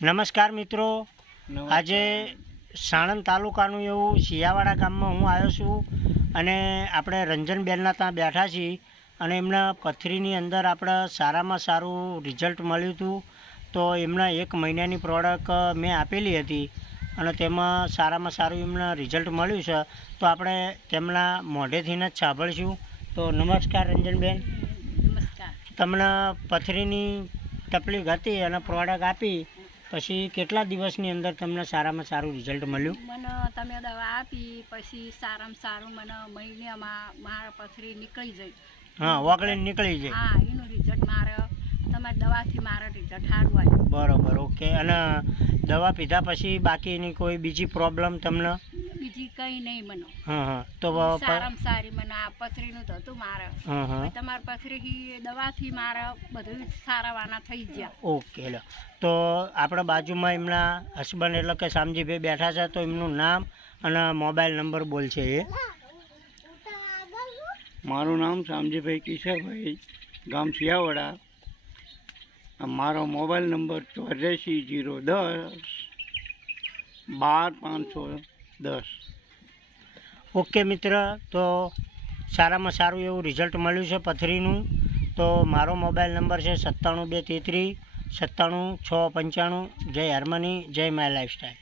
નમસ્કાર મિત્રો, આજે સાણંદ તાલુકાનું એવું શિયાવાડા ગામમાં હું આવ્યો છું અને આપણે રંજનબેનના ત્યાં બેઠા છીએ અને એમના પથરીની અંદર આપણે સારામાં સારું રિઝલ્ટ મળ્યું હતું. તો એમના 1 મહિનાની પ્રોડક્ટ મેં આપેલી હતી અને તેમાં સારામાં સારું એમને રિઝલ્ટ મળ્યું છે. તો આપણે તેમના મોઢેથી જ સાંભળીશું. તો નમસ્કાર રંજનબેન. નમસ્કાર. તમને પથરીની તકલીફ હતી અને પ્રોડક્ટ આપી પછી કેટલા દિવસની અંદર તમને સારામાં સારું રિઝલ્ટ મળ્યું? મને તમે દવા આપી પછી સારામાં સારું મને મહિનામાં મારા પથરી નીકળી જાય. હા, ઓગળીને નીકળી જાય. હા, એનું રિઝલ્ટ મારે તમારી દવાથી મારે રિઝલ્ટ સારું આવ્યું. બરોબર, ઓકે. અને દવા પીધા પછી બાકીની કોઈ બીજી પ્રોબ્લેમ તમને? બીજી કંઈ નહીં મને. હા હા. તો સારામાં સારી મને આ પથરીનું તો હતું મારે. હા હા. તમારી પથરી દવાથી મારે બધું સારાવાના થઈ ગયા. ઓકે. તો આપણે બાજુમાં એમના હસબન્ડ એટલે કે શામજીભાઈ બેઠા છે, તો એમનું નામ અને મોબાઈલ નંબર બોલશે એ. મારું નામ શામજીભાઈ કિશોરભાઈ, ગામ શિયાવાડા. મારો મોબાઈલ નંબર 84 010 12 510. ઓકે મિત્ર, તો સારામાં સારું એવું રિઝલ્ટ મળ્યું છે પથરીનું. તો મારો મોબાઈલ નંબર છે 97 233 97 695. જય હાર્મની, જય માય લાઈફસ્ટાઈલ.